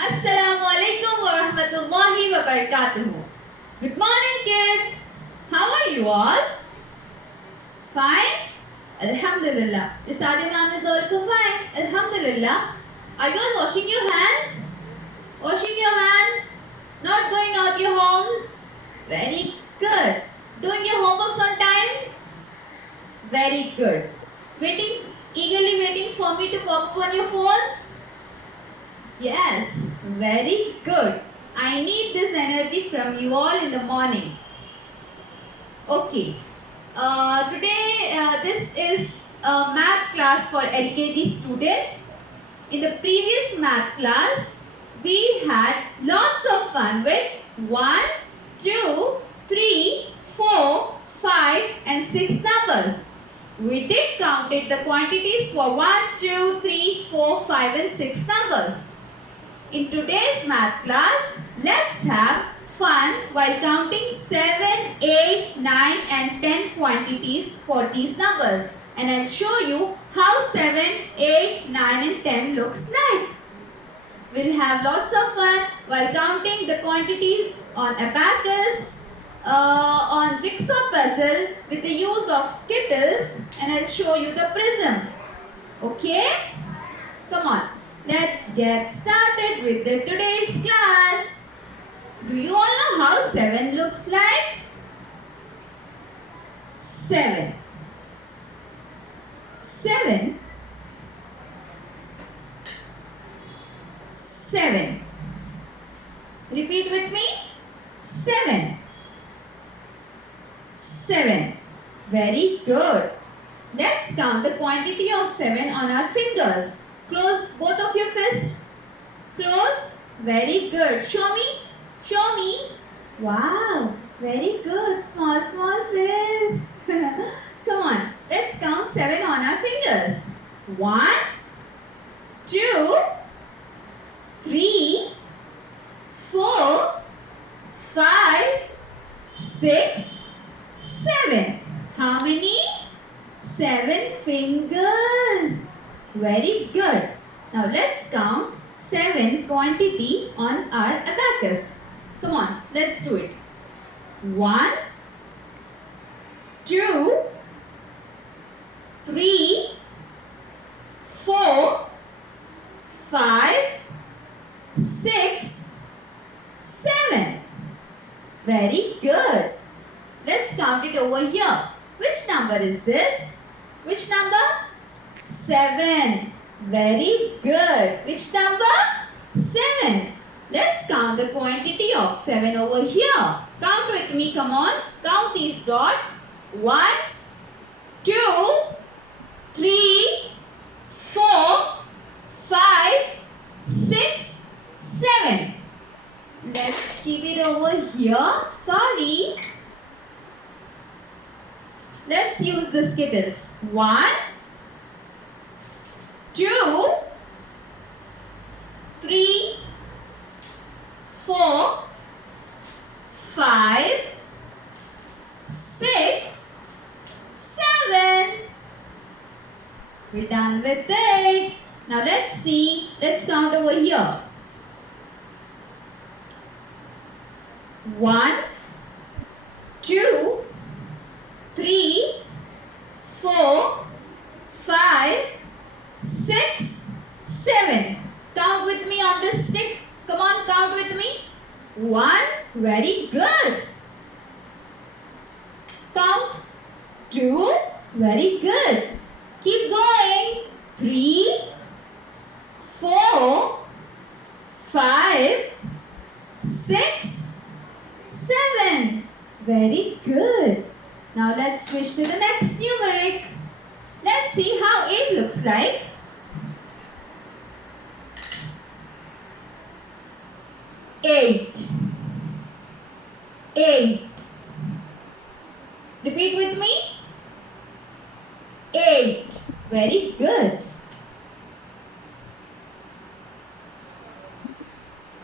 Assalamu alaikum wa rahmatullahi wa barakatuh. Good morning, kids. How are you all? Fine? Alhamdulillah. Your study ma'am is also fine. Alhamdulillah. Are you all washing your hands? Washing your hands? Not going out your homes? Very good. Doing your homeworks on time? Very good. Eagerly waiting for me to pop up on your phones? Yes, very good. I need this energy from you all in the morning. Okay. Today this is a math class for LKG students. In the previous math class, we had lots of fun with 1, 2, 3, 4, 5 and 6 numbers. We did counted the quantities for 1, 2, 3, 4, 5 and 6 numbers. In today's math class, let's have fun while counting 7, 8, 9 and 10 quantities for these numbers. And I'll show you how 7, 8, 9 and 10 looks like. We'll have lots of fun while counting the quantities on abacus, on jigsaw puzzle with the use of skittles, and I'll show you the prism. Okay? Come on. Let's get started with today's class. Do you all know how 7 looks like? 7. 7. 7. Repeat with me. 7. 7. Very good. Let's count the quantity of 7 on our fingers. Close both of your fists. Close. Very good. Show me. Show me. Wow. Very good. Small, small fist. Come on. Let's count 7 on our fingers. 1, 2, 3, 4, 5, 6, 7. How many? 7 fingers. Very good. Now let's count 7 quantity on our abacus. Come on, let's do it. 1, 2, 3, 4, 5, 6, 7. Very good. Let's count it over here. Which number is this? Which number? 7. Very good. Which number? 7. Let's count the quantity of 7 over here. Count with me, come on. Count these dots. 1, 2, 3, 4, 5, 6, 7. Let's keep it over here. Sorry. Let's use the skittles. 1, 2, 3, 4, 5, 6, 7. We're done with it. Now let's see. Let's count over here. 1, 2, 3, 4, 5, 6, 7. Count with me on this stick. Come on, count with me. 1. Very good. Count. 2. Very good. Keep going. 3, 4, 5, 6, 7. Very good. Now let's switch to the next numeric. Let's see how 8 looks like. 8. 8. Repeat with me. 8. Very good.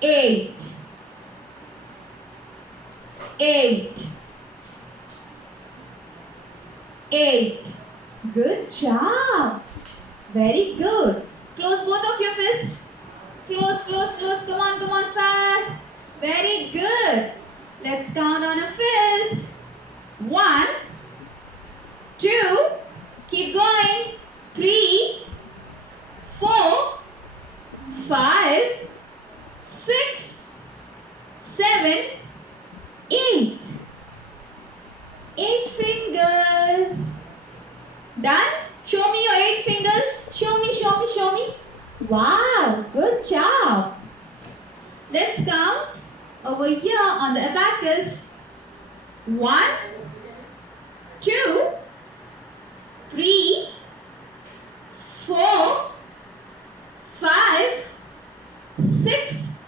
8. 8. 8. Good job. Very good. Close both of your fists. Close, close. Come on, fast. Very good. Let's count on a fist. 1, 2, keep going. 3, 4, 5, 6, 7, 8. 8 fingers. Done? Show me your 8 fingers. Show me. Wow, good job. Let's count over here on the abacus. 1, 2, 3, 4, 5, 6,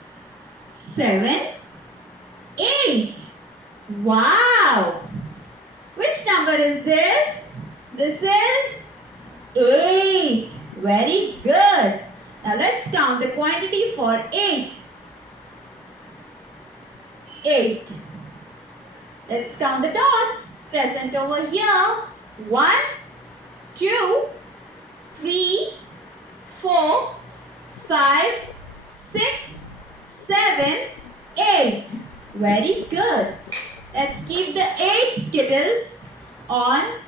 7, 8. Wow! Which number is this? This is 8. Very good. Now let's count the quantity for 8. 8. Let's count the dots present over here. 1, 2, 3, 4, 5, 6, 7, 8. Very good. Let's keep the 8 Skittles on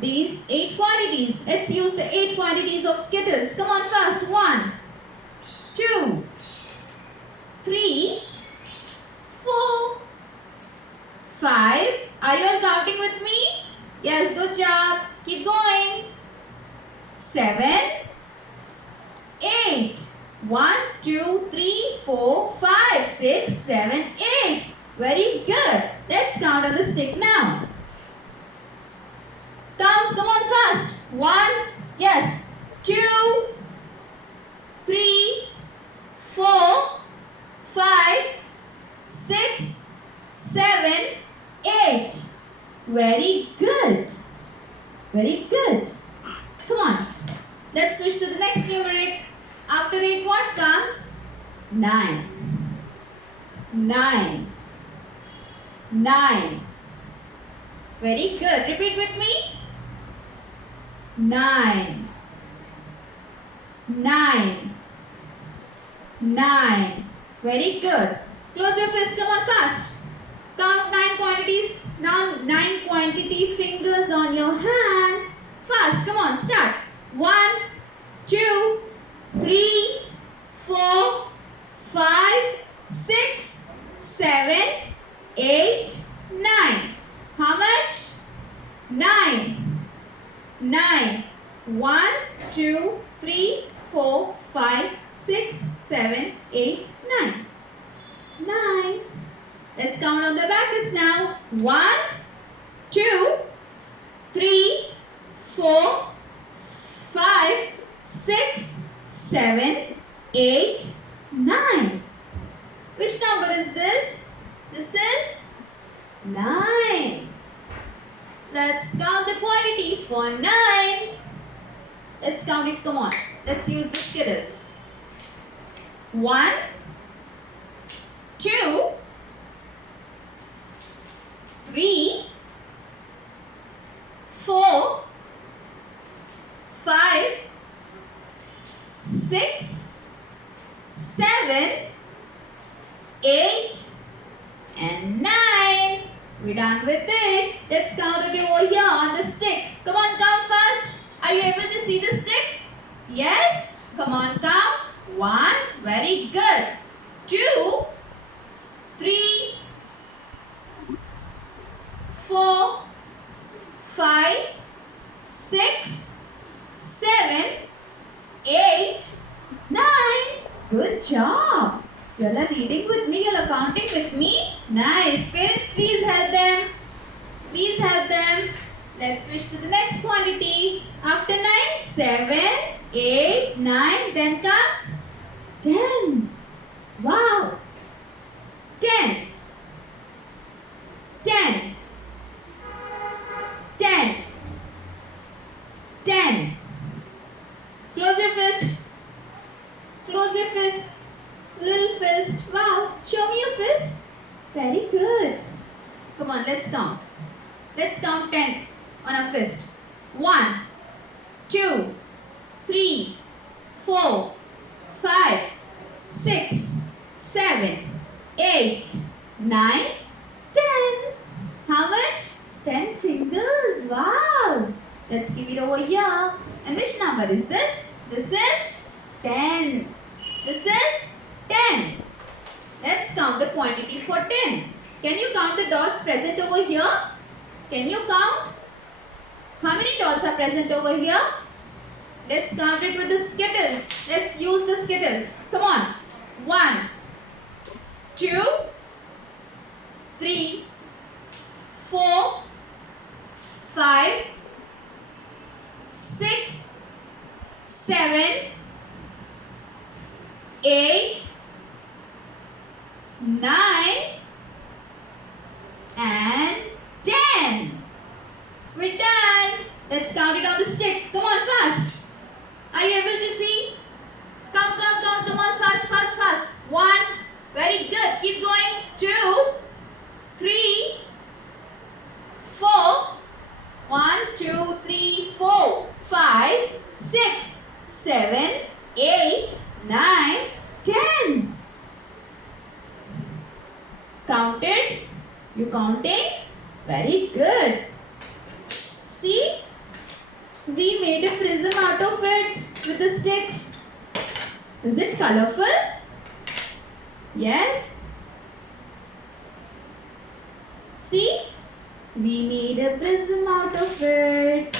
these 8 quantities. Let's use the 8 quantities of Skittles. Come on fast. 1, 2, 3, 4, 5. Are you all counting with me? Yes, good job. Keep going. 7, 8. 1, 2, 3, 4, 5, 6, 7, 8. Very good. Let's count on the stick now. Count. Come on fast. 1. Yes. 2, 3, 4, 5, 6, 7, 8. Very good. Very good. Come on. Let's switch to the next numeric. After 8, what comes? 9. 9. 9. Very good. Repeat with me. 9. 9. 9. Very good. Close your fist. Come on fast. Count 9 quantities. Now 9 quantity fingers on your hands. Fast. Come on. Start. 1, 2, 3, 4, 5, 6, 7, 8, 9. How much? 9. 9. 1, 2, 3, 4, 5, 6, 7, 8, 9. 9. Let's count on the abacus now. 1, 2, 3, 4, 5, 6, 7, 8, 9. Which number is this? This is 9. Let's count the quantity for 9. Let's count it. Come on. Let's use the Skittles. 1, 2, 3, 4, 5, 6, 7, 8, and 9. We're done with it. Let's count it over here on the stick. Come on, count fast. Are you able to see the stick? Yes? Come on, count. 1. Very good. 2, 3, 4, 5, 6, 7, 8, 9. Good job. You all are reading with me. You all are counting with me. Nice. Parents, please help them. Please help them. Let's switch to the next quantity. After 9, 7, 8, 9. Then comes 10. Wow. 10. 10. 10. 10. Close your fist. Close your fist. Little fist. Wow. Show me your fist. Very good. Come on, let's count. Let's count 10 on a fist. 1, 2, 3, 4, 5, 6, 7, 8, 9, 10. How much? 10 fingers. Wow. Let's give it over here. And which number is this? This is 10. This is 10. Let's count the quantity for 10. Can you count the dots present over here? Can you count? How many dots are present over here? Let's count it with the skittles. Let's use the skittles. Come on. 1, 2, 3, 4, 5, 6, 7, 8, 9, and 10. We're done. Let's count it on the stick. Come on, fast. Are you able to see? Count, count, count. Come on, fast, fast, fast. 1. Very good. Keep going. 2, 3, 4. 1, 2, 3, 4, 5, 6, 7, 8, 9, 10. Counted? You counting? Very good. See? We made a prism out of it with the sticks. Is it colorful? Yes? See? We made a prism out of it.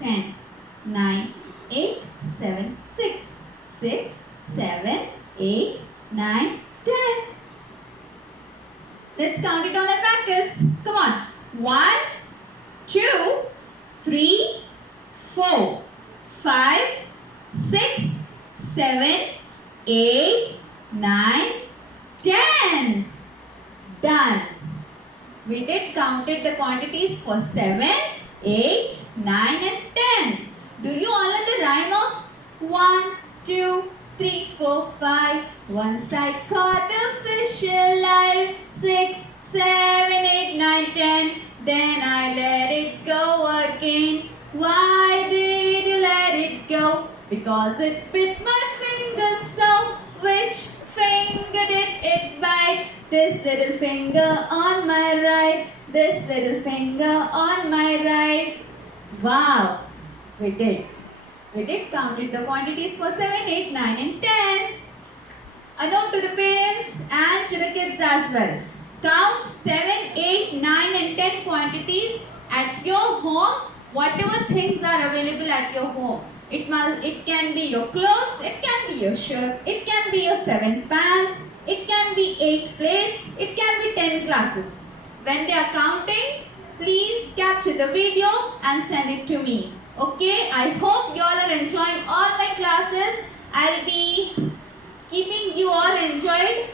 Ten, 9, 8, 7, 6. 6, 7, 8, 9, 10. Let's count it on abacus. Come on. 1, 2, 3, 4, 5, 6, 7, 8, 9, 10. Done. We did counted the quantities for 7, 8, 9 and 10. Do you all know the rhyme of 1, 2, 3, 4, 5. Once I caught a fish alive. 6, 7, 8, 9, 10. Then I let it go again. Why did you let it go? Because it bit my finger so. Which finger did it bite? This little finger on my right. This little finger on my right. Wow, we did. We did counted the quantities for 7, 8, 9 and 10. A note to the parents and to the kids as well. Count 7, 8, 9 and 10 quantities at your home. Whatever things are available at your home. It can be your clothes, it can be your shirt, it can be your 7 pants, it can be 8 plates, it can be 10 glasses. When they are counting, please capture the video and send it to me. Okay, I hope you all are enjoying all my classes. I'll be keeping you all enjoyed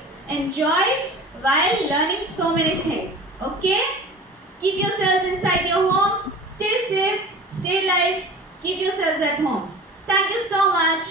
while learning so many things. Okay, keep yourselves inside your homes. Stay safe, stay live, keep yourselves at homes. Thank you so much.